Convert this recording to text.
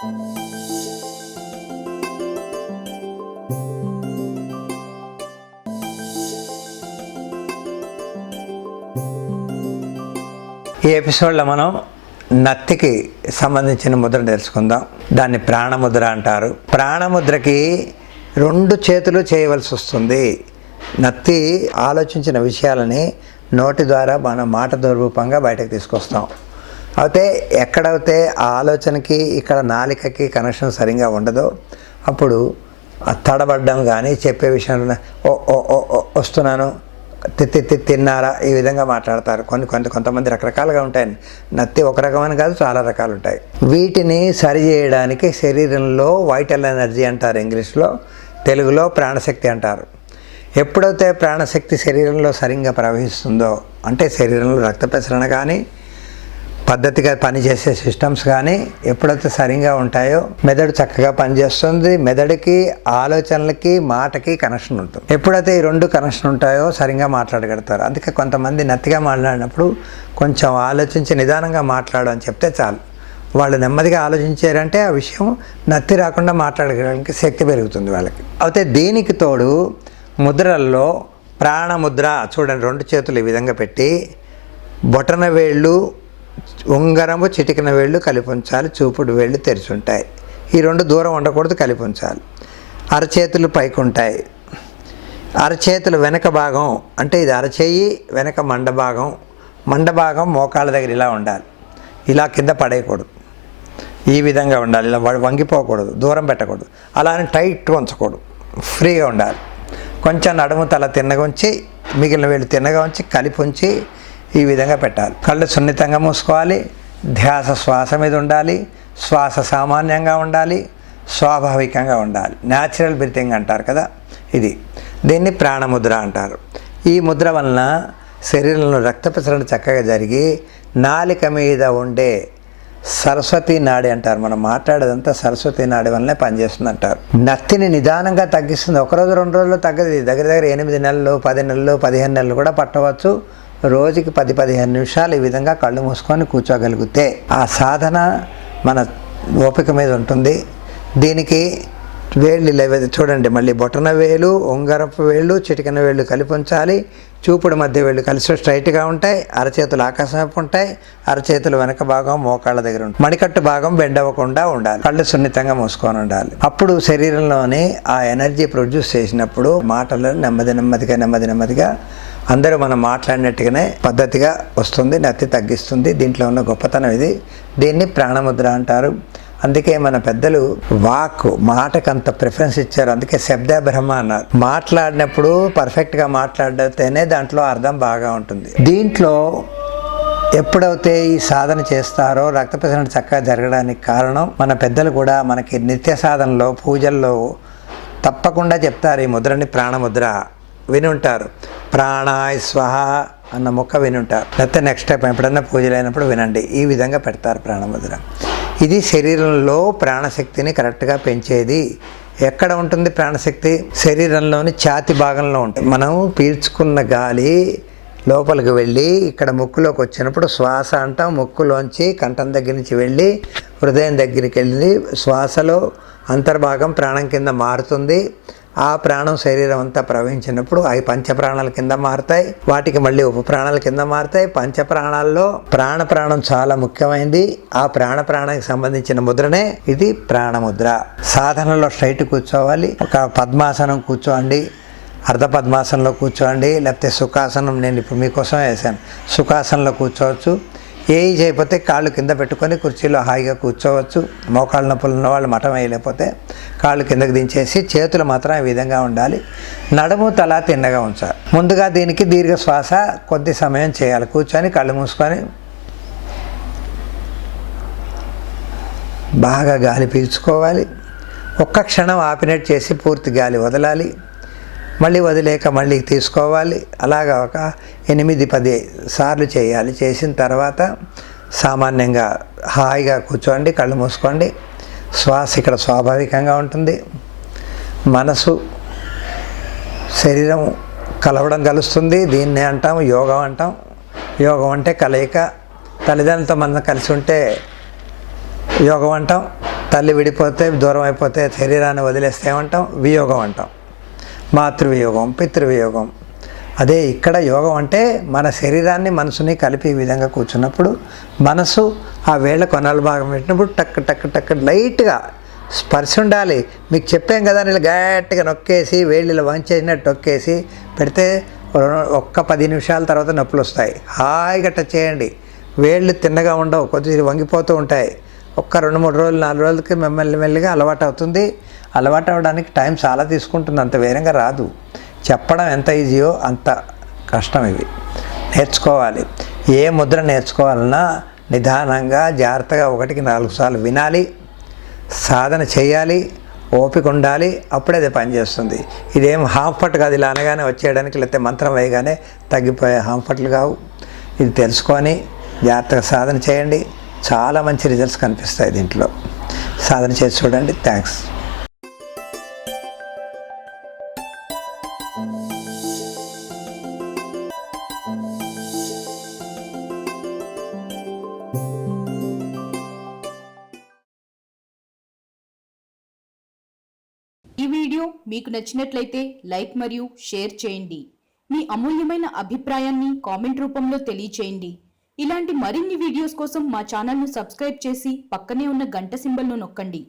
ఈ ఎపిసోడ్లో మనం నత్తికి సంబంధించిన ముద్ర తెలుసుకుందాం. దాన్ని ప్రాణముద్ర అంటారు. ప్రాణముద్రకి 2 చేతులు చేయవలసి వస్తుంది. నత్తి ఆలోచించిన విషయాలని నోటి ద్వారా మన మాట రూపంగా బయటకు తీసుకొస్తాం. అయితే ఎక్కడైతే ఆ ఆలోచనకి ఇక్కడ నాలికకి కనెక్షన్ సరిగా ఉండదో అప్పుడు తడబడ్డం కానీ చెప్పే విషయంలో వస్తున్నాను తిన్నారా ఈ విధంగా మాట్లాడతారు. కొంతమంది రకరకాలుగా ఉంటాయి. నత్తి ఒక రకమైన కాదు, చాలా రకాలు ఉంటాయి. వీటిని సరి చేయడానికి శరీరంలో వైటల్ ఎనర్జీ అంటారు ఇంగ్లీష్లో, తెలుగులో ప్రాణశక్తి అంటారు. ఎప్పుడైతే ప్రాణశక్తి శరీరంలో సరిగ్గా ప్రవహిస్తుందో అంటే శరీరంలో రక్త ప్రసరణ కానీ పద్ధతిగా పనిచేసే సిస్టమ్స్ కానీ ఎప్పుడైతే సరిగ్గా ఉంటాయో మెదడు చక్కగా పనిచేస్తుంది. మెదడుకి ఆలోచనలకి మాటకి కనెక్షన్ ఉంటుంది. ఎప్పుడైతే ఈ 2 కనెక్షన్ ఉంటాయో సరిగ్గా మాట్లాడగలుగుతారు. అందుకే కొంతమంది నత్తిగా మాట్లాడినప్పుడు కొంచెం ఆలోచించి నిదానంగా మాట్లాడని చెప్తే చాలు. వాళ్ళు నెమ్మదిగా ఆలోచించారంటే ఆ విషయం నత్తి రాకుండా మాట్లాడగలడానికి శక్తి పెరుగుతుంది వాళ్ళకి. అయితే దీనికి తోడు ముద్రల్లో ప్రాణముద్ర చూడండి, 2 చేతులు ఈ విధంగా పెట్టి బొటన వేళ్ళు ఉంగరము చిటికిన వేళ్ళు కలిపి ఉంచాలి. చూపుడు వేళ్ళు తెరిచి ఉంటాయి. ఈ 2 దూరం ఉండకూడదు, కలిపి ఉంచాలి. అరచేతులు పైకి ఉంటాయి. అరచేతులు వెనక భాగం అంటే ఇది అరచేయి వెనక మండభాగం మోకాళ్ళ దగ్గర ఇలా ఉండాలి. ఇలా కింద పడేయకూడదు, ఈ విధంగా ఉండాలి. ఇలా వంగిపోకూడదు, దూరం పెట్టకూడదు, అలానే టైట్గా ఉంచకూడదు, ఫ్రీగా ఉండాలి. కొంచెం నడుము తల తిన్నగా ఉంచి మిగిలిన వేళ్ళు తిన్నగా ఉంచి కలిపి ఉంచి ఈ విధంగా పెట్టాలి. కళ్ళు సున్నితంగా మూసుకోవాలి. ధ్యాస శ్వాస మీద ఉండాలి. శ్వాస సామాన్యంగా ఉండాలి, స్వాభావికంగా ఉండాలి. న్యాచురల్ బ్రీతింగ్ అంటారు కదా, దీన్ని ప్రాణముద్ర అంటారు. ఈ ముద్ర వలన శరీరంలో రక్త ప్రసరణ చక్కగా జరిగి నాలిక మీద ఉండే సరస్వతి నాడి అంటారు. మనం మాట్లాడేదంతా సరస్వతి నాడి వల్లనే పనిచేస్తుంది అంటారు. నత్తిని నిదానంగా తగ్గిస్తుంది. 1 రోజు 2 రోజుల్లో తగ్గదు. దగ్గర 8 నెలలు 10 నెలలు 15 నెలలు కూడా పట్టవచ్చు. రోజుకి 10-15 నిమిషాలు ఈ విధంగా కళ్ళు మూసుకొని కూర్చోగలిగితే ఆ సాధన మన ఓపిక మీద ఉంటుంది. దీనికి వేళ్ళు చూడండి, మళ్ళీ బొటన వేలు ఉంగరపు వేళ్ళు చిటికన వేళ్ళు కలిపి ఉంచాలి. చూపుడు మధ్య వేళ్ళు కలిసి స్ట్రైట్గా ఉంటాయి. అరచేతులు ఆకాశం వైపు ఉంటాయి. అరచేతులు వెనక భాగం మోకాళ్ళ దగ్గర ఉంటాయి. మణికట్టు భాగం బెండ్ అవ్వకుండా ఉండాలి. కళ్ళు సున్నితంగా మూసుకొని ఉండాలి. అప్పుడు శరీరంలోని ఆ ఎనర్జీ ప్రొడ్యూస్ చేసినప్పుడు మాటలు నెమ్మదిగా అందరూ మనం మాట్లాడినట్టుగానే పద్ధతిగా వస్తుంది. నత్తి తగ్గిస్తుంది. దీంట్లో ఉన్న గొప్పతనం ఇది. దీన్ని ప్రాణముద్ర అంటారు. అందుకే మన పెద్దలు మాటకంత ప్రిఫరెన్స్ ఇచ్చారు. అందుకే శబ్ద బ్రహ్మ అన్నారు. మాట్లాడినప్పుడు పర్ఫెక్ట్గా మాట్లాడితేనే దాంట్లో అర్థం బాగా ఉంటుంది. దీంట్లో ఎప్పుడైతే ఈ సాధన చేస్తారో రక్త ప్రసరణ చక్కగా జరగడానికి కారణం మన పెద్దలు కూడా మనకి నిత్య సాధనలో పూజల్లో తప్పకుండా చెప్తారు. ఈ ముద్రని ప్రాణముద్ర వినుంటారు. ప్రాణాయ స్వహ అన్న మొక్క వినుంటారు. లేకపోతే నెక్స్ట్ టైం ఎప్పుడన్నా పూజలు అయినప్పుడు వినండి. ఈ విధంగా పెడతారు ప్రాణముద్ర. ఇది శరీరంలో ప్రాణశక్తిని కరెక్ట్గా పెంచేది. ఎక్కడ ఉంటుంది ప్రాణశక్తి? శరీరంలోని ఛాతి భాగంలో ఉంటుంది. మనం పీల్చుకున్న గాలి లోపలికి వెళ్ళి ఇక్కడ ముక్కులోకి వచ్చినప్పుడు శ్వాస అంటాం. ముక్కులోంచి కంఠం దగ్గర నుంచి వెళ్ళి హృదయం దగ్గరికి వెళ్ళి శ్వాసలో అంతర్భాగం ప్రాణం కింద మారుతుంది. ఆ ప్రాణం శరీరం అంతా ప్రవహించినప్పుడు అవి పంచప్రాణాల కింద మారుతాయి. వాటికి మళ్ళీ ఉపప్రాణాల కింద మారుతాయి. పంచప్రాణాల్లో ప్రాణం చాలా ముఖ్యమైనది. ఆ ప్రాణానికి సంబంధించిన ముద్రనే ఇది ప్రాణముద్ర. సాధనలో స్ట్రైట్ కూర్చోవాలి. ఒక పద్మాసనం కూర్చోండి, అర్ధ పద్మాసనంలో కూర్చోండి, లేకపోతే సుఖాసనం నేను ఇప్పుడు మీకోసం వేసాను. సుఖాసనంలో కూర్చోవచ్చు. ఏవి చేయకపోతే కాళ్ళు కింద పెట్టుకొని కుర్చీలో హాయిగా కూర్చోవచ్చు. మోకాళ్ళ నొప్పులు ఉన్న వాళ్ళు మఠం వేయలేకపోతే కాళ్ళు కిందకి దించేసి చేతులు మాత్రం ఈ విధంగా ఉండాలి. నడుము తల తిన్నగా ఉంచాలి. ముందుగా దీనికి దీర్ఘ శ్వాస కొద్ది సమయం చేయాలి. కూర్చొని కళ్ళు మూసుకొని బాగా గాలి పీల్చుకోవాలి. ఒక్క క్షణం ఆపినట్టు చేసి పూర్తి గాలి వదలాలి. మళ్ళీ వదిలేక మళ్ళీ తీసుకోవాలి. అలాగా ఒక 8-10 సార్లు చేయాలి. చేసిన తర్వాత సామాన్యంగా హాయిగా కూర్చోండి, కళ్ళు మూసుకోండి. శ్వాస ఇక్కడ స్వాభావికంగా ఉంటుంది. మనసు శరీరం కలుస్తుంది. దీన్నే అంటాం యోగం అంటాం. యోగం అంటే కలయిక. తల్లిదండ్రులతో మనం కలిసి ఉంటే యోగం అంటాం. తల్లి విడిపోతే దూరం అయిపోతే శరీరాన్ని వదిలేస్తే ఏమంటాం? వియోగం అంటాం. మాతృవియోగం, పితృవియోగం. అదే ఇక్కడ యోగం అంటే మన శరీరాన్ని మనసుని కలిపి ఈ విధంగా కూర్చున్నప్పుడు మనసు ఆ వేళ్ళ కొనల భాగం పెట్టినప్పుడు టక్ టక్ టక్ లైట్గా స్పర్శ ఉండాలి. మీకు చెప్పాం కదా, ఇలా గట్టిగా నొక్కేసి వేళ్ళు వంచేసినట్టు నొక్కేసి పెడితే ఒక్క 10 నిమిషాల తర్వాత నొప్పులు వస్తాయి. హాయిగా టచ్ చేయండి. వేళ్ళు తిన్నగా ఉండవు, కొద్దిగా వంగిపోతూ ఉంటాయి. ఒక్క 2-3 రోజులు 4 రోజులకి మెల్లిగా అలవాటు అవుతుంది. అలవాటు అవ్వడానికి టైం చాలా తీసుకుంటుంది, అంత వేరంగా రాదు. చెప్పడం ఎంత ఈజీయో అంత కష్టం. ఇవి నేర్చుకోవాలి. ఏ ముద్ర నేర్చుకోవాలన్నా నిదానంగా జాగ్రత్తగా 1కి 4 సార్లు వినాలి, సాధన చేయాలి, ఓపిక ఉండాలి. అప్పుడే అది పనిచేస్తుంది. ఇదేం హాంఫట్ కాదు, ఇలా అనగానే వచ్చేయడానికి, లేకపోతే మంత్రం వేయగానే తగ్గిపోయే హాంఫట్లు కావు. ఇది తెలుసుకొని జాగ్రత్తగా సాధన చేయండి. చాలా మంచి రిజల్ట్స్ కనిపిస్తాయి దీంట్లో. సాధన చేసి చూడండి. థ్యాంక్స్. ఈ వీడియో మీకు నచ్చినట్లయితే లైక్ మరియు షేర్ చేయండి. మీ అమూల్యమైన అభిప్రాయాన్ని కామెంట్ రూపంలో తెలియచేయండి. ఇలాంటి మరిన్ని వీడియోస్ కోసం మా ఛానల్ను సబ్స్క్రైబ్ చేసి పక్కనే ఉన్న గంట సింబల్ను నొక్కండి.